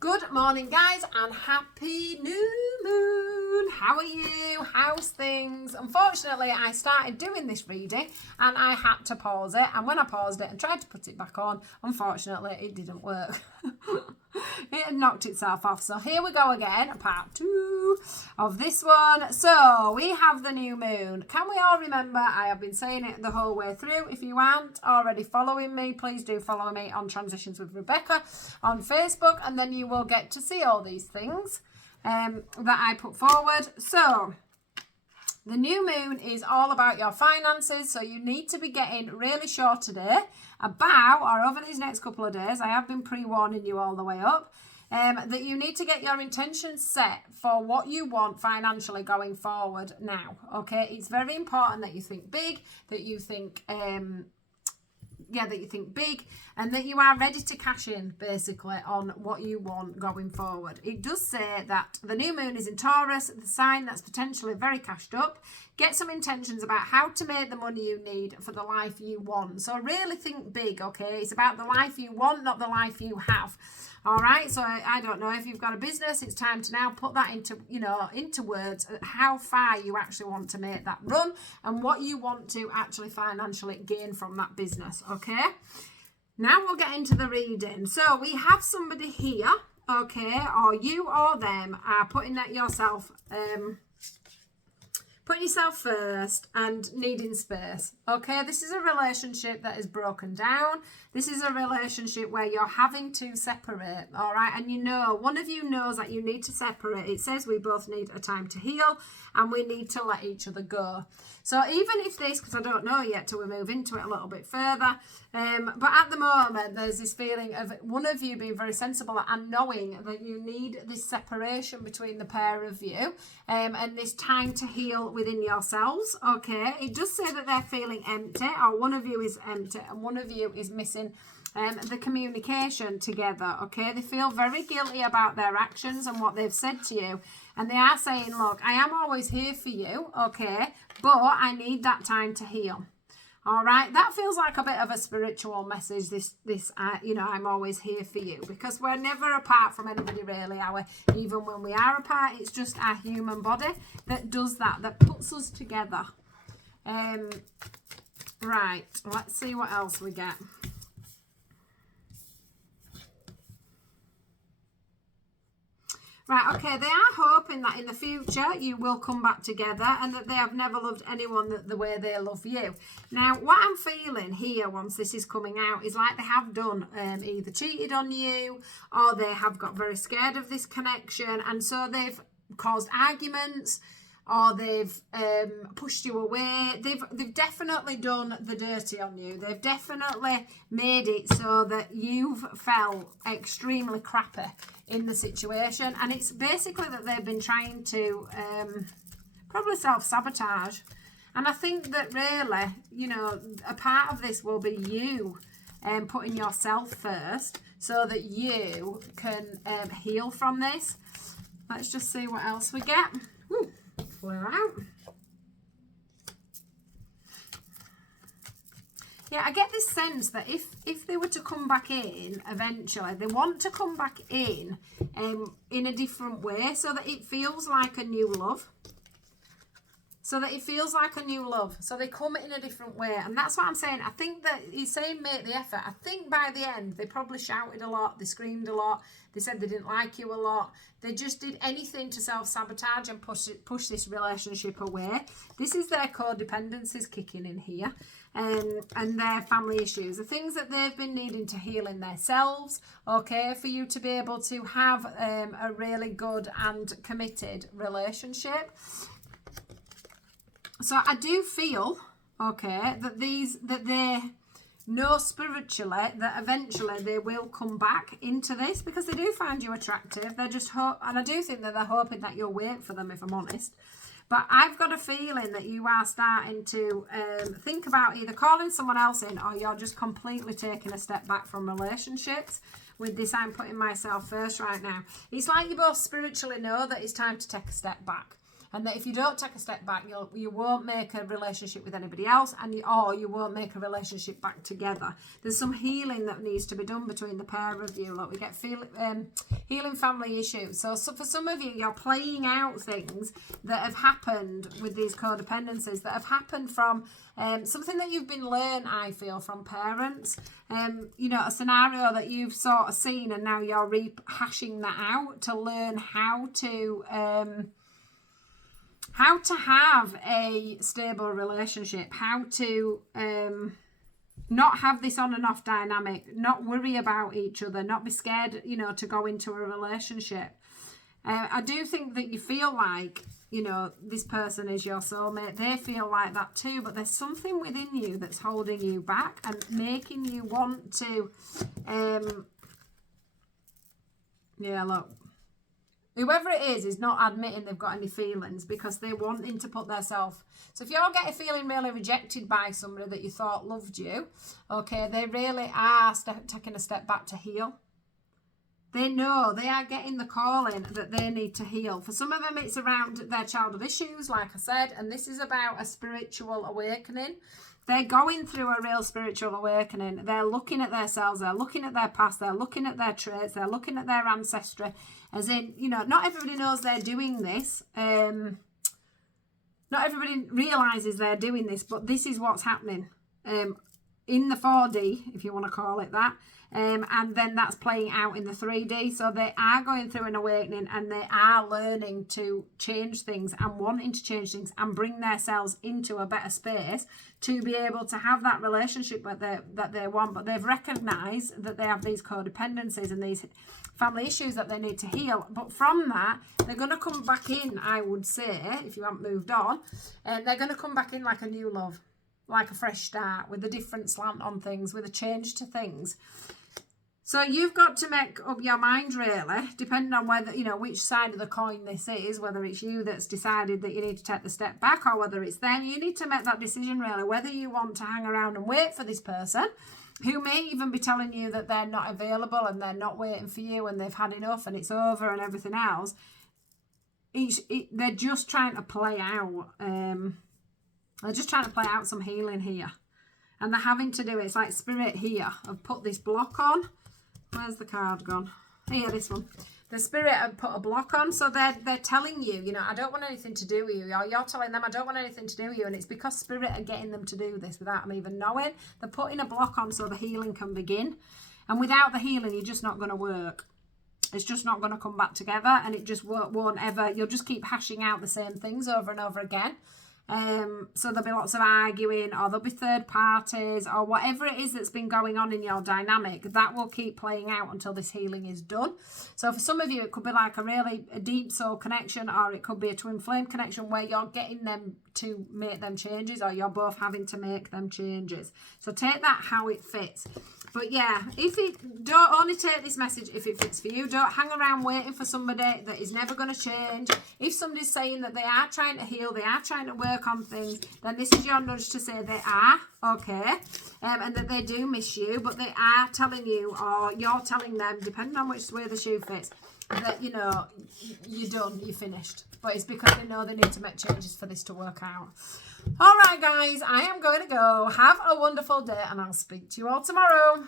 Good morning, guys, and happy new moon. How are you? How's things? Unfortunately, I started doing this reading and I had to pause it. And when I paused it and tried to put it back on, unfortunately, it didn't work. It had knocked itself off. So here we go again, part 2 of this one. So we have the new moon. Can we all remember? I have been saying it the whole way through. If you aren't already following me, please do follow me on Transitions with Rebecca on Facebook, and then you will get to see all these things that I put forward. So the new moon is all about your finances, so you need to be getting really sure today about, or over these next couple of days, I have been pre-warning you all the way up, that you need to get your intentions set for what you want financially going forward now, okay? It's very important that you think big, that you think big, and that you are ready to cash in basically on what you want going forward. It does say that the new moon is in Taurus, the sign that's potentially very cashed up. Get some intentions about how to make the money you need for the life you want. So really think big, okay? It's about the life you want, not the life you have. All right, so I don't know if you've got a business, it's time to now put that into words, how far you actually want to make that run and what you want to actually financially gain from that business, okay? Now we'll get into the reading. So we have somebody here, okay, or you or them are putting yourself first and needing space, okay? This is a relationship that is broken down. This is a relationship where you're having to separate, all right? And you know, one of you knows that you need to separate. It says we both need a time to heal and we need to let each other go. So even if this, because I don't know yet till we move into it a little bit further, but at the moment there's this feeling of one of you being very sensible and knowing that you need this separation between the pair of you and this time to heal within yourselves, okay? It does say that they're feeling empty, or one of you is empty and one of you is missing the communication together, okay? They feel very guilty about their actions and what they've said to you, and they are saying, look, I am always here for you, okay, but I need that time to heal. All right, that feels like a bit of a spiritual message, this I'm always here for you, because we're never apart from anybody really, are we? Even when we are apart, it's just our human body that does that puts us together. Right, let's see what else we get. Right, okay, they are hoping that in the future you will come back together and that they have never loved anyone the way they love you. Now, what I'm feeling here once this is coming out is like they have done either cheated on you or they have got very scared of this connection, and so they've caused arguments or they've pushed you away. They've definitely done the dirty on you. They've definitely made it so that you've felt extremely crappy in the situation, and it's basically that they've been trying to probably self-sabotage. And I think that really, a part of this will be you putting yourself first so that you can heal from this. Let's just see what else we get. Woo, flare out. Yeah, I get this sense that if they were to come back in eventually, they want to come back in a different way so that it feels like a new love. So they come in a different way. And that's what I'm saying. I think that he's saying make the effort. I think by the end, they probably shouted a lot. They screamed a lot. They said they didn't like you a lot. They just did anything to self-sabotage and push this relationship away. This is their codependencies kicking in here. And their family issues, the things that they've been needing to heal in themselves, okay, for you to be able to have a really good and committed relationship. So I do feel, okay, that they know spiritually that eventually they will come back into this because they do find you attractive. They're just and I do think that they're hoping that you'll wait for them, if I'm honest. But I've got a feeling that you are starting to think about either calling someone else in or you're just completely taking a step back from relationships. With this, I'm putting myself first right now. It's like you both spiritually know that it's time to take a step back. and that if you don't take a step back, you won't make a relationship with anybody else, and you won't make a relationship back together. There's some healing that needs to be done between the pair of you. Like we get healing family issues. So for some of you, you're playing out things that have happened with these codependencies, that have happened from something that you've been learned, I feel, from parents. You know, a scenario that you've sort of seen, and now you're rehashing that out to learn how to have a stable relationship, how to not have this on and off dynamic, not worry about each other, not be scared, you know, to go into a relationship. I do think that you feel like, you know, this person is your soulmate. They feel like that too, but there's something within you that's holding you back and making you want to, yeah, look, whoever it is not admitting they've got any feelings because they're wanting to put themselves. So if you're getting feeling really rejected by somebody that you thought loved you, okay, they really are taking a step back to heal. They know, they are getting the calling that they need to heal. For some of them, it's around their childhood issues, like I said, and this is about a spiritual awakening. They're going through a real spiritual awakening. They're looking at themselves, they're looking at their past, they're looking at their traits, they're looking at their ancestry. As in, you know, not everybody knows they're doing this. Not everybody realises they're doing this, but this is what's happening in the 4D, if you want to call it that. And then that's playing out in the 3D. So they are going through an awakening, and they are learning to change things and wanting to change things and bring themselves into a better space to be able to have that relationship that they want. But they've recognised that they have these codependencies and these family issues that they need to heal. But from that, they're going to come back in, I would say, if you haven't moved on, and they're going to come back in like a new love, like a fresh start, with a different slant on things, with a change to things. So you've got to make up your mind, really, depending on whether, you know, which side of the coin this is, whether it's you that's decided that you need to take the step back or whether it's them. You need to make that decision, really, whether you want to hang around and wait for this person who may even be telling you that they're not available and they're not waiting for you and they've had enough and it's over and everything else. They're just trying to play out. They're just trying to play out some healing here. And they're having to do it. It's like Spirit here. I've put this block on. Where's the card gone? Here, this one. The Spirit have put a block on, so they're telling you, you know, I don't want anything to do with you. Or you're telling them, I don't want anything to do with you. And it's because Spirit are getting them to do this without them even knowing. They're putting a block on so the healing can begin. And without the healing, you're just not going to work. It's just not going to come back together, and it just won't ever. You'll just keep hashing out the same things over and over again. So there'll be lots of arguing, or there'll be third parties, or whatever it is that's been going on in your dynamic, that will keep playing out until this healing is done. So for some of you, it could be like a deep soul connection, or it could be a twin flame connection where you're getting them to make them changes, or you're both having to make them changes. So take that how it fits. But yeah, don't only take this message if it fits for you. Don't hang around waiting for somebody that is never going to change. If somebody's saying that they are trying to heal, they are trying to work on things, then this is your nudge to say they are, okay, and that they do miss you, but they are telling you, or you're telling them, depending on which way the shoe fits, that, you know, you're done, you're finished. But it's because they know they need to make changes for this to work out. All right, guys, I am going to go. Have a wonderful day, and I'll speak to you all tomorrow.